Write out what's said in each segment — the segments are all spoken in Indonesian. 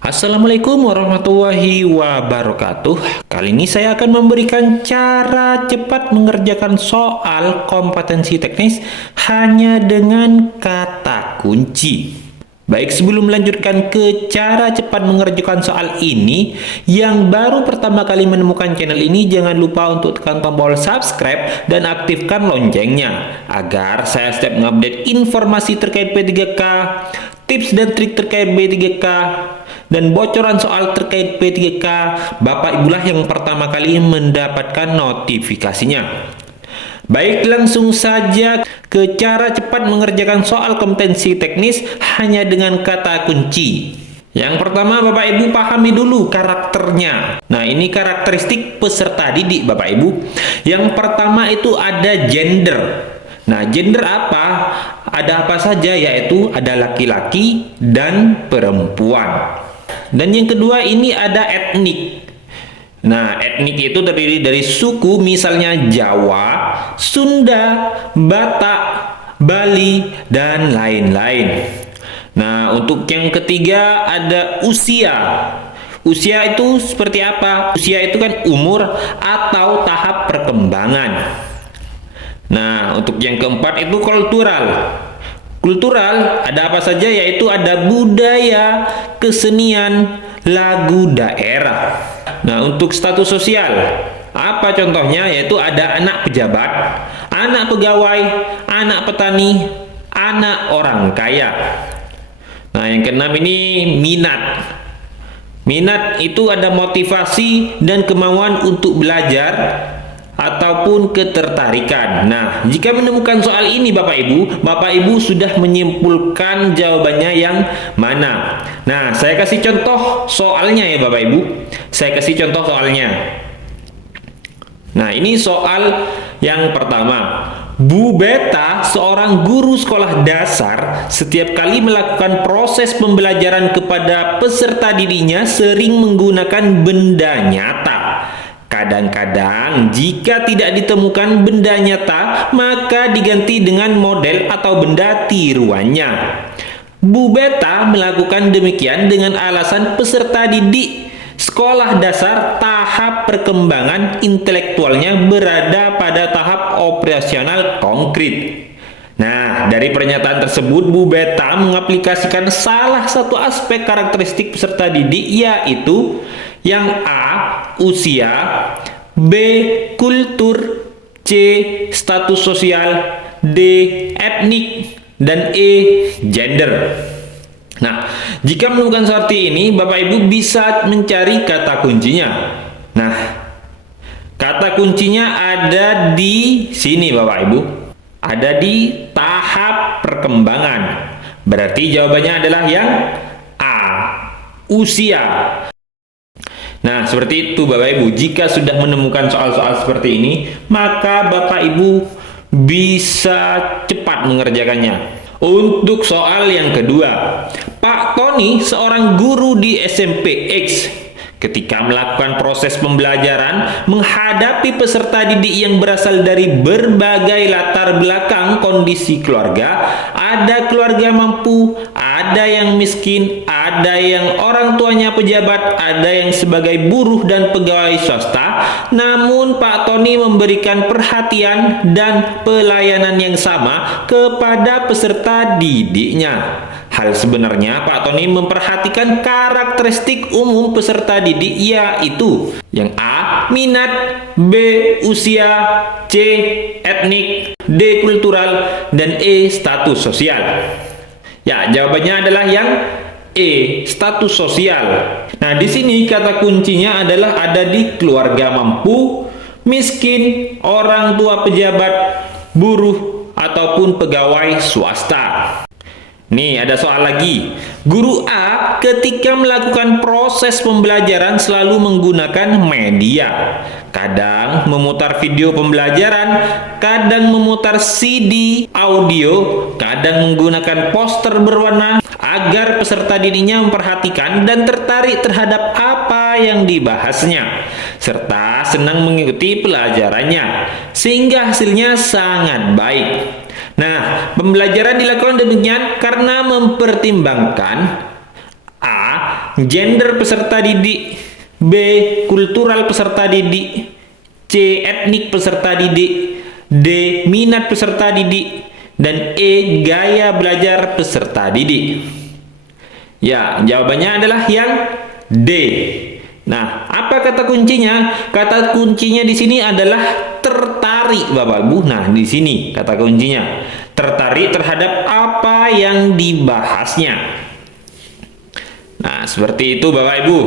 Assalamualaikum warahmatullahi wabarakatuh. Kali ini saya akan memberikan cara cepat mengerjakan soal kompetensi teknis hanya dengan kata kunci. Baik, sebelum melanjutkan ke cara cepat mengerjakan soal ini, yang baru pertama kali menemukan channel ini, jangan lupa untuk tekan tombol subscribe dan aktifkan loncengnya agar saya setiap mengupdate informasi terkait P3K, tips dan trik terkait B3K, dan bocoran soal terkait P3K, Bapak Ibulah yang pertama kali mendapatkan notifikasinya. Baik, langsung saja ke cara cepat mengerjakan soal kompetensi teknis hanya dengan kata kunci. Yang pertama, Bapak Ibu pahami dulu karakternya. Nah, ini karakteristik peserta didik, Bapak Ibu. Yang pertama itu ada gender. Nah, gender apa? Ada apa saja, yaitu ada laki-laki dan perempuan. Dan yang kedua ini ada etnik. Nah, etnik itu terdiri dari suku, misalnya Jawa, Sunda, Batak, Bali, dan lain-lain. Nah, untuk yang ketiga ada usia. Usia itu seperti apa? Usia itu kan umur atau tahap perkembangan. Nah, untuk yang keempat itu kultural. Kultural ada apa saja, yaitu ada budaya, kesenian, lagu daerah. Nah, untuk status sosial, apa contohnya? Yaitu ada anak pejabat, anak pegawai, anak petani, anak orang kaya. Nah, yang keenam ini minat. Minat itu ada motivasi dan kemauan untuk belajar ataupun ketertarikan. Nah, jika menemukan soal ini Bapak Ibu sudah menyimpulkan jawabannya yang mana. Nah, saya kasih contoh soalnya ya Bapak Ibu. Saya kasih contoh soalnya. Nah, ini soal yang pertama. Bu Beta, seorang guru sekolah dasar, setiap kali melakukan proses pembelajaran kepada peserta didiknya sering menggunakan benda nyata. Kadang-kadang jika tidak ditemukan benda nyata, maka diganti dengan model atau benda tiruannya. Bu Beta melakukan demikian dengan alasan peserta didik sekolah dasar tahap perkembangan intelektualnya berada pada tahap operasional konkret. Nah, dari pernyataan tersebut, Bu Beta mengaplikasikan salah satu aspek karakteristik peserta didik, yaitu yang A, usia, B, kultur, C, status sosial, D, etnik, dan E, gender. Nah, jika menemukan seperti ini, Bapak Ibu bisa mencari kata kuncinya. Nah, kata kuncinya ada di sini Bapak Ibu. Ada di tahap perkembangan. Berarti jawabannya adalah yang A, usia. Nah, seperti itu Bapak Ibu. Jika sudah menemukan soal-soal seperti ini, maka Bapak Ibu bisa cepat mengerjakannya. Untuk soal yang kedua, Pak Tony, seorang guru di SMP X, ketika melakukan proses pembelajaran menghadapi peserta didik yang berasal dari berbagai latar belakang kondisi keluarga, ada keluarga mampu, ada yang miskin, ada yang orang tuanya pejabat, ada yang sebagai buruh dan pegawai swasta. Namun Pak Tony memberikan perhatian dan pelayanan yang sama kepada peserta didiknya. Hal sebenarnya Pak Tony memperhatikan karakteristik umum peserta didik, yaitu yang A, minat, B, usia, C, etnik, D, kultural, dan E, status sosial. Ya, jawabannya adalah yang E, status sosial. Nah, di sini kata kuncinya adalah ada di keluarga mampu, miskin, orang tua pejabat, buruh, ataupun pegawai swasta. Nih, ada soal lagi. Guru A ketika melakukan proses pembelajaran selalu menggunakan media. Kadang memutar video pembelajaran, kadang memutar CD audio, kadang menggunakan poster berwarna agar peserta didiknya memperhatikan dan tertarik terhadap apa yang dibahasnya, serta senang mengikuti pelajarannya, sehingga hasilnya sangat baik. Nah, pembelajaran dilakukan demikian karena mempertimbangkan A, Gender peserta didik, B. Kultural peserta didik, C. Etnik peserta didik, D. Minat peserta didik, dan E. Gaya belajar peserta didik. Ya, jawabannya adalah yang D. Nah, apa kata kuncinya? Kata kuncinya di sini adalah tertarik, Bapak Ibu. Nah, di sini kata kuncinya. Tertarik terhadap apa yang dibahasnya. Nah, seperti itu Bapak Ibu.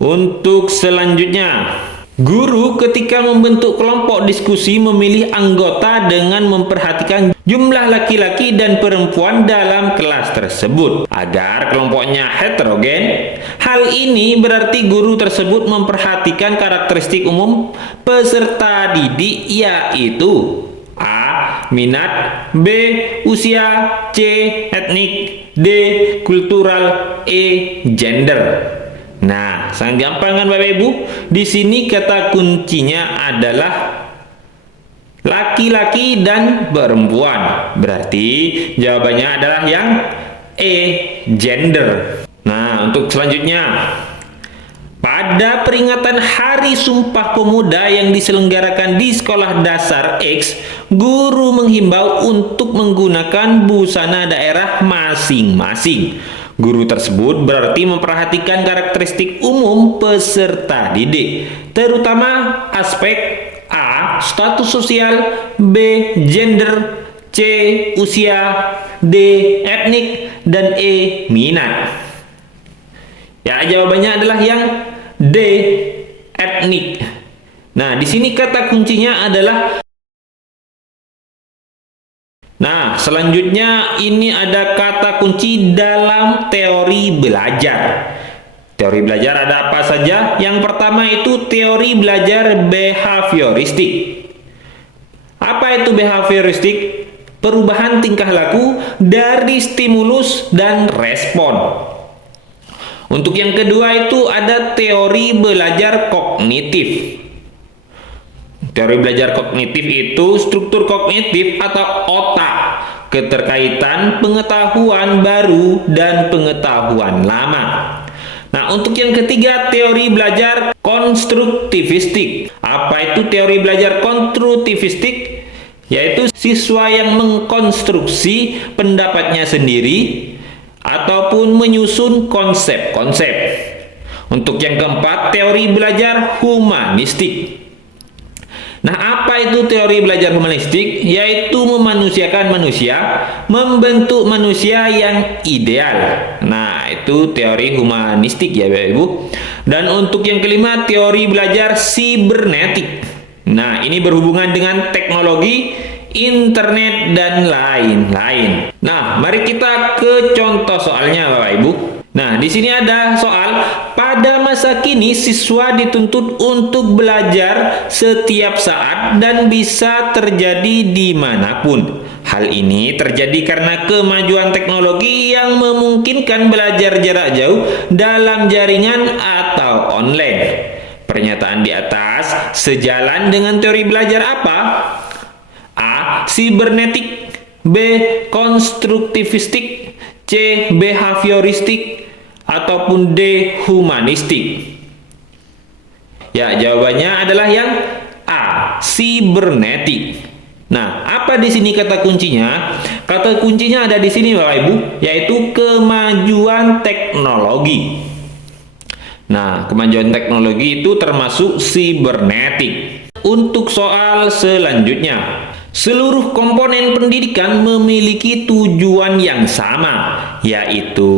Untuk selanjutnya, guru ketika membentuk kelompok diskusi memilih anggota dengan memperhatikan jumlah laki-laki dan perempuan dalam kelas tersebut agar kelompoknya heterogen. Hal ini berarti guru tersebut memperhatikan karakteristik umum peserta didik, yaitu A. Minat, B. Usia, C. Etnik, D. Kultural, E. Gender. Nah, sangat gampang kan Bapak Ibu? Di sini kata kuncinya adalah laki-laki dan perempuan. Berarti jawabannya adalah yang E. Gender. Nah, untuk selanjutnya, pada peringatan Hari Sumpah Pemuda yang diselenggarakan di sekolah dasar X, guru menghimbau untuk menggunakan busana daerah masing-masing. Guru tersebut berarti memperhatikan karakteristik umum peserta didik, terutama aspek A. Status sosial, B. Gender, C. Usia, D. Etnik, dan E. Minat. Ya, jawabannya adalah yang D. Etnik. Nah, di sini kata kuncinya adalah. Nah, selanjutnya ini ada kata kunci dalam teori belajar. Teori belajar ada apa saja? Yang pertama itu teori belajar behavioristik. Apa itu behavioristik? Perubahan tingkah laku dari stimulus dan respon. Untuk yang kedua itu ada teori belajar kognitif. Teori belajar kognitif itu struktur kognitif atau otak, keterkaitan pengetahuan baru dan pengetahuan lama. Nah, untuk yang ketiga teori belajar konstruktivistik. Apa itu teori belajar konstruktivistik? Yaitu siswa yang mengkonstruksi pendapatnya sendiri ataupun menyusun konsep-konsep. Untuk yang keempat teori belajar humanistik. Nah, apa itu teori belajar humanistik? Yaitu memanusiakan manusia, membentuk manusia yang ideal. Nah, itu teori humanistik ya Bapak Ibu. Dan untuk yang kelima, teori belajar sibernetik. Nah, ini berhubungan dengan teknologi, internet, dan lain-lain. Nah, mari kita ke contoh soalnya Bapak Ibu. Nah, di sini ada soal, pada masa kini siswa dituntut untuk belajar setiap saat dan bisa terjadi dimanapun. Hal ini terjadi karena kemajuan teknologi yang memungkinkan belajar jarak jauh dalam jaringan atau online. Pernyataan di atas sejalan dengan teori belajar apa? A. Sibernetik, B. Konstruktivistik, C. Behavioristik, ataupun D. Humanistik. Ya, jawabannya adalah yang A. Sibernetik. Nah, apa di sini kata kuncinya? Kata kuncinya ada di sini Bapak Ibu, yaitu kemajuan teknologi. Nah, kemajuan teknologi itu termasuk sibernetik. Untuk soal selanjutnya, seluruh komponen pendidikan memiliki tujuan yang sama, yaitu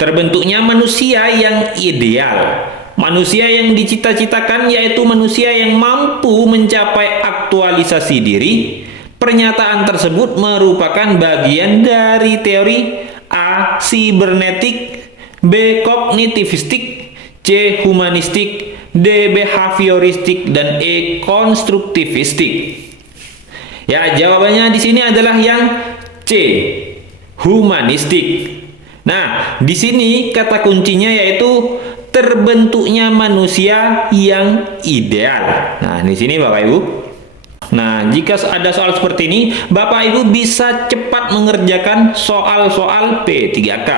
terbentuknya manusia yang ideal. Manusia yang dicita-citakan yaitu manusia yang mampu mencapai aktualisasi diri. Pernyataan tersebut merupakan bagian dari teori A. Sibernetik, B. Kognitivistik, C. Humanistik, D. Behavioristik, dan E. Konstruktivistik. Ya, jawabannya di sini adalah yang C. Humanistik. Nah, di sini kata kuncinya yaitu terbentuknya manusia yang ideal. Nah, di sini Bapak Ibu. Nah, jika ada soal seperti ini, Bapak Ibu bisa cepat mengerjakan soal-soal P3K.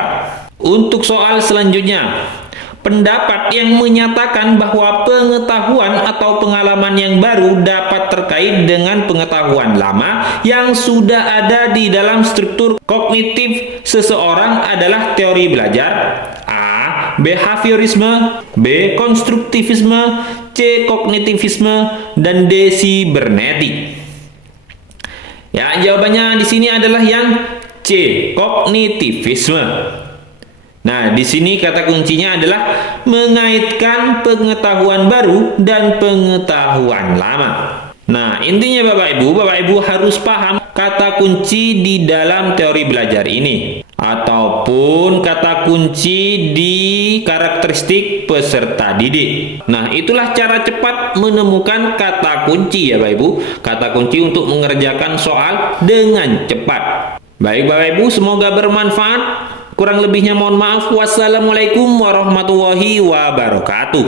Untuk soal selanjutnya, pendapat yang menyatakan bahwa pengetahuan atau pengalaman yang baru dapat terkait dengan pengetahuan lama yang sudah ada di dalam struktur kognitif seseorang adalah teori belajar. A. Behaviorisme, B. Konstruktivisme, C. Kognitivisme, dan D. Sibernetik. Ya, jawabannya di sini adalah yang C. Kognitivisme. Nah, di sini kata kuncinya adalah mengaitkan pengetahuan baru dan pengetahuan lama. Nah, intinya Bapak Ibu harus paham kata kunci di dalam teori belajar ini ataupun kata kunci di karakteristik peserta didik. Nah, itulah cara cepat menemukan kata kunci ya Bapak Ibu. Kata kunci untuk mengerjakan soal dengan cepat. Baik Bapak Ibu, semoga bermanfaat. Kurang lebihnya mohon maaf. Wassalamualaikum warahmatullahi wabarakatuh.